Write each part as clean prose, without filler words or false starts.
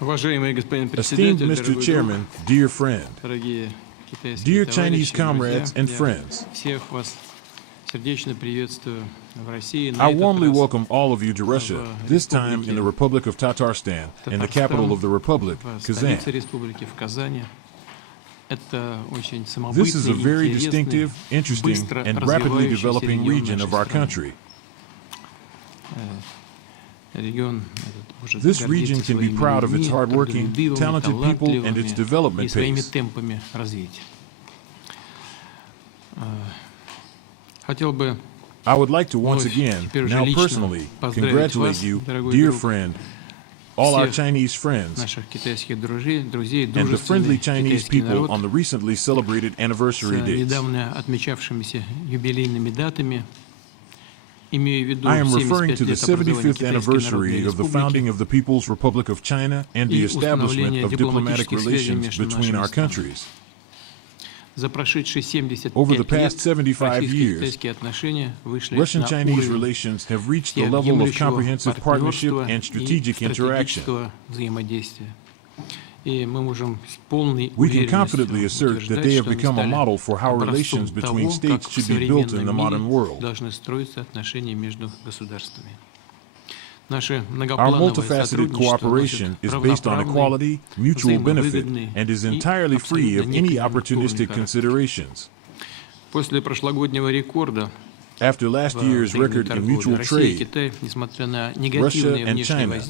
Esteemed Mr. Chairman, dear friend, dear Chinese comrades and friends, I warmly welcome all of you to Russia, this time in the Republic of Tatarstan, in the capital of the Republic, Kazan. This is a very distinctive, interesting, and rapidly developing region of our country. This region can be proud of its hardworking, talented people and its development pace. I would like to once again, now personally, congratulate you, dear friend, all our Chinese friends, and the friendly Chinese people on the recently celebrated anniversary dates. I am referring to the 75th anniversary of the founding of the People's Republic of China and the establishment of diplomatic relations between our countries. Over the past 75 years, Russian-Chinese relations have reached the level of comprehensive partnership and strategic interaction. We can confidently assert that they have become a model for how relations between states should be built in the modern world. Our multifaceted cooperation is based on equality, mutual benefit, and is entirely free of any opportunistic considerations. After last year's record in mutual trade, Russia and China,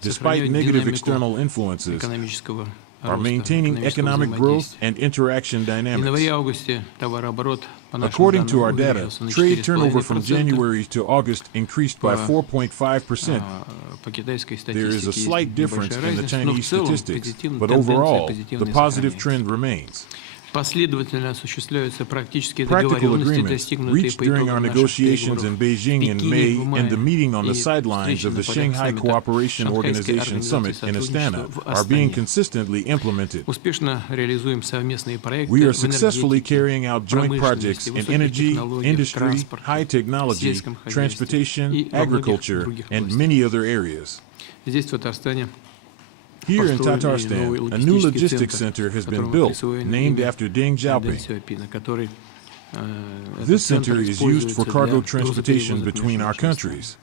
despite negative external influences, are maintaining economic growth and interaction dynamics. According to our data, trade turnover from January to August increased by 4.5%. There is a slight difference in the Chinese statistics, but overall, the positive trend remains. Practical agreements reached during our negotiations in Beijing in May and the meeting on the sidelines of the Shanghai Cooperation Organization Summit in Astana are being consistently implemented. We are successfully carrying out joint projects in energy, industry, high technology, transportation, agriculture, and many other areas. Here in Tatarstan, a new logistics center has been built, named after Deng Xiaoping. This center is used for cargo transportation between our countries.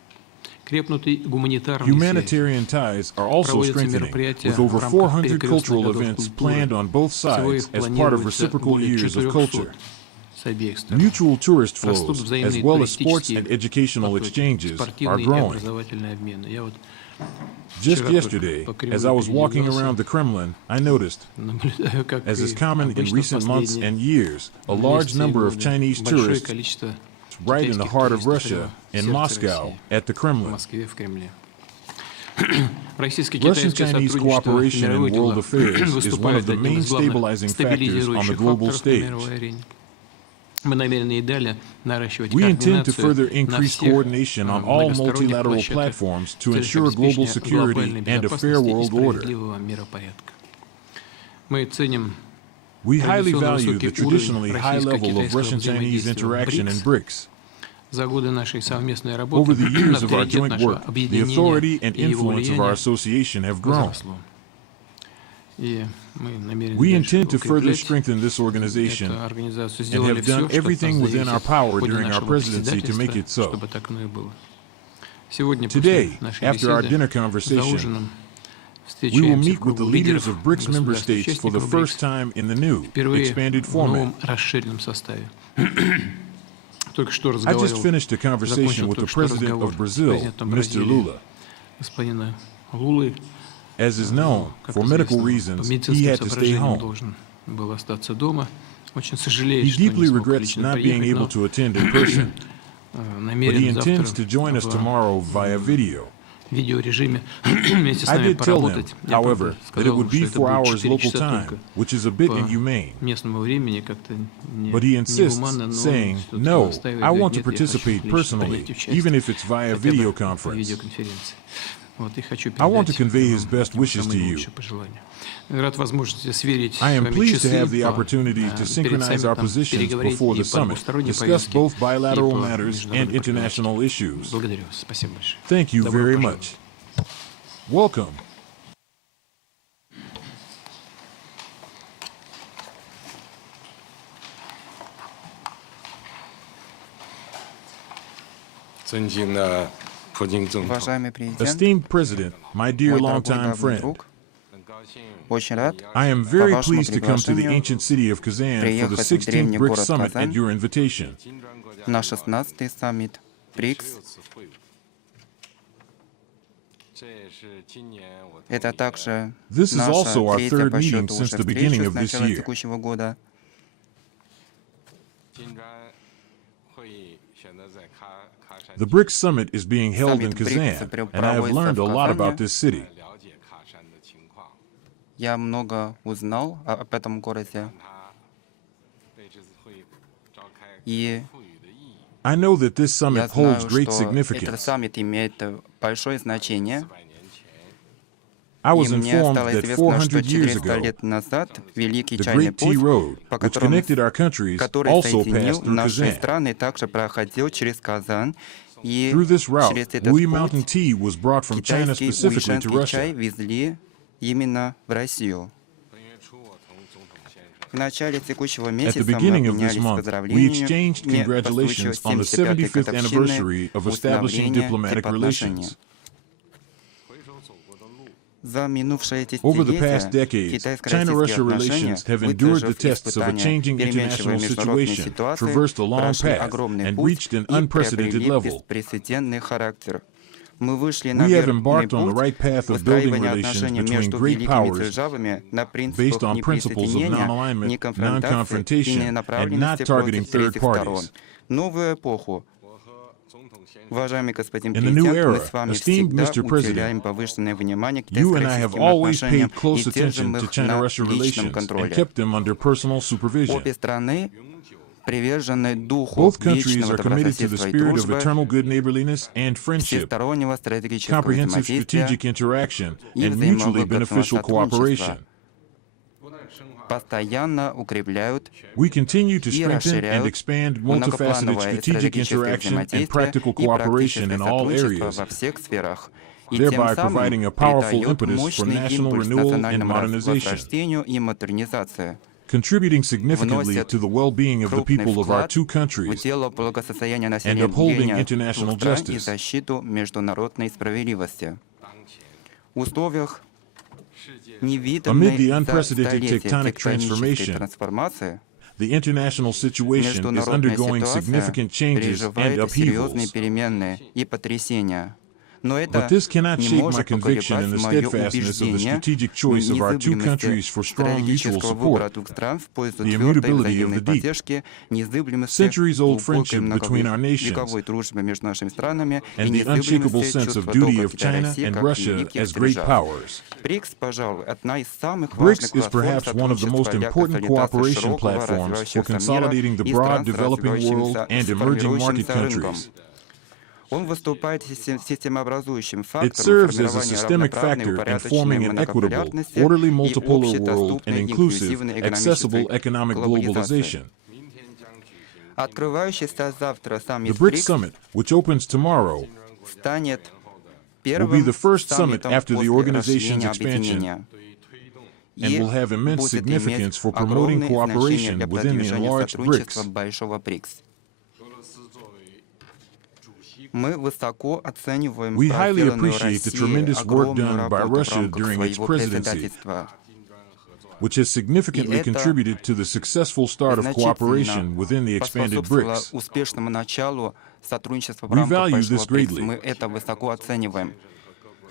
Humanitarian ties are also strengthening, with over 400 cultural events planned on both sides as part of reciprocal years of culture. Mutual tourist flows, as well as sports and educational exchanges, are growing. Just yesterday, as I was walking around the Kremlin, I noticed, as is common in recent months and years, a large number of Chinese tourists right in the heart of Russia, in Moscow, at the Kremlin. Russian-Chinese cooperation in world affairs is one of the main stabilizing factors on the global stage. We intend to further increase coordination on all multilateral platforms to ensure global security and a fair world order. We highly value the traditionally high level of Russian-Chinese interaction in BRICS. Over the years of our joint work, the authority and influence of our association have grown. We intend to further strengthen this organization and have done everything within our power during our presidency to make it so. Today, after our dinner conversation, we will meet with the leaders of BRICS member states for the first time in the new, expanded format. I just finished a conversation with the President of Brazil, Mr. Lula. As is known, for medical reasons, he had to stay home. He deeply regrets not being able to attend in person, but he intends to join us tomorrow via video. I did tell him, however, that it would be 4 hours local time, which is a bit inhumane. But he insists, saying, "No, I want to participate personally, even if it's via video conference." I want to convey his best wishes to you. I am pleased to have the opportunity to synchronize our positions before the summit, discuss both bilateral matters and international issues. Thank you very much. Welcome. Уважаемый президент, Esteemed President, my dear мой дорогой longtime давний friend, друг, очень рад I am по very вашему pleased to come to the приглашению ancient city of Kazan for the приехать в 16th древний BRICS город Summit Казань at your invitation. на 16-й саммит БРИКС. Это также This is наша also our третья third по meeting счету since уже the beginning встреча of с this начала year. текущего года. The BRICS Summit is being held in Саммит БРИКС Kazan, and I have проводится learned в a lot about Казани. this city. Я много узнал об этом городе. И I know that this я summit знаю, holds great что этот significance. саммит имеет большое значение. I И was мне informed стало that известно, что 400 years 400 ago, лет назад Великий the Чайный Great Tea путь, Road, по which которому, connected our countries, который also соединил passed through наши Kazan. страны, также проходил через Казань. И Through this route, через этот Hui Mountain путь Tea was brought from China китайский specifically to уишанский чай Russia. везли именно в Россию. В начале текущего At the месяца мы beginning of this обменялись month, we поздравлениями exchanged по случаю congratulations on the 75-й 75th годовщины anniversary of establishing установления diplomatic дипотношений. relations. За минувшие Over the past десятилетия decades, китайско-российские China-Russia отношения, relations have endured the выдержав tests of a испытания changing переменчивой international международной situation, ситуации, traversed a long прошли path, огромный and путь reached an и unprecedented приобрели level. беспрецедентный характер. Мы вышли на We have верный embarked on the путь right path of building выстраивания relations отношений between между great великими powers державами на based принципах on principles of неприсоединения, non-alignment, неконфронтации и non-confrontation, and not ненаправленности targeting против third третьих сторон. parties. Новую эпоху. Уважаемый господин In the new президент, мы era, с вами esteemed всегда Mr. President, уделяем повышенное внимание you and I have китайско-российским always отношениям paid close и держим attention to их на China-Russia личном relations and контроле. kept them under personal supervision. Обе страны привержены духу Both countries вечного are committed to the добрососедства и spirit of дружбы, eternal good neighborliness and friendship, всестороннего стратегического comprehensive взаимодействия strategic interaction, и and mutually взаимовыгодного beneficial cooperation. сотрудничества. Постоянно укрепляют We continue to и strengthen and расширяют expand multifaceted многоплановое strategic стратегическое interaction and взаимодействие practical и cooperation практическое in all сотрудничество areas, во всех сферах, и тем thereby самым providing a powerful придает impetus for мощный national импульс renewal and национальному modernization, возрождению и модернизации, contributing significantly вносят to the well-being of the крупный people of our вклад two в countries дело благосостояния and upholding населения international двух стран и justice. защиту международной справедливости. В условиях невиданной Amid the за unprecedented столетия tectonic тектонической transformation, трансформации, the international situation is международная undergoing ситуация significant changes and переживает серьезные upheavals. перемены и потрясения. Но это But this cannot не shake my может conviction in the поколебать мое steadfastness of the убеждение strategic choice of our two countries for strong mutual стратегического выбора support, двух стран в пользу the твердой immutability of взаимной the deep, поддержки, незыблемости centuries-old глубокой friendship between our nations, многовековой дружбы между нашими странами и and the unshakable незыблемости sense of чувства duty долга of Китая и China России and как Russia великих as great держав. powers. БРИКС, пожалуй, одна из самых BRICS важных is платформ perhaps one of the most сотрудничества для important консолидации cooperation широкого platforms for развивающегося мира consolidating the и broad стран с developing world развивающимся and emerging market формирующимся рынком. countries. Он выступает системообразующим It фактором serves as a формирования systemic равноправной, factor in упорядоченной forming an equitable, многополярности orderly и multipolar world and общедоступной inclusive, инклюзивной accessible экономической economic глобализации. globalization. Открывающийся завтра The саммит BRICS БРИКС Summit, which opens tomorrow, станет will be первым the first summit саммитом after the после organization's расширения expansion объединения and и will have immense будет significance иметь for promoting огромное значение cooperation для within the продвижения enlarged сотрудничества BRICS. Большого БРИКС. Мы высоко оцениваем We highly проделанную appreciate the Россией tremendous work огромную done by работу в Russia рамках during its своего presidency, председательства. which has significantly И это contributed to the successful start of cooperation значительно within the expanded поспособствовало BRICS. успешному началу сотрудничества в We рамках value Большого this БРИКС. greatly. Мы это высоко оцениваем.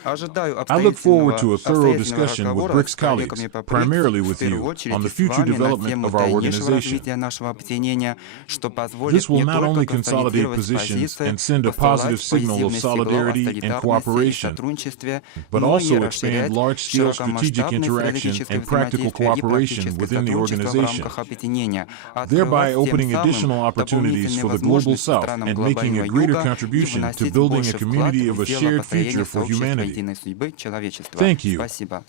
Ожидаю I look forward to a thorough обстоятельного discussion with разговора BRICS с коллегами colleagues, по primarily БРИКС, в with первую you, очередь on the и с future вами на development тему of our дальнейшего organization. развития нашего объединения, что позволит This will не not only только consolidate консолидировать positions позиции, and send a посылать positive signal of позитивный сигнал о solidarity and солидарности и cooperation, сотрудничестве, but но и also expand расширять large-scale strategic широкомасштабное interaction стратегическое and practical взаимодействие и cooperation практическое within the сотрудничество в organization, рамках объединения, thereby открывать opening тем additional самым opportunities дополнительные for the global возможности South странам and making a глобального greater юга и contribution to вносить building a больше вклад community of a в дело shared построения future for сообщества humanity. единой судьбы человечества. Thank you. Спасибо.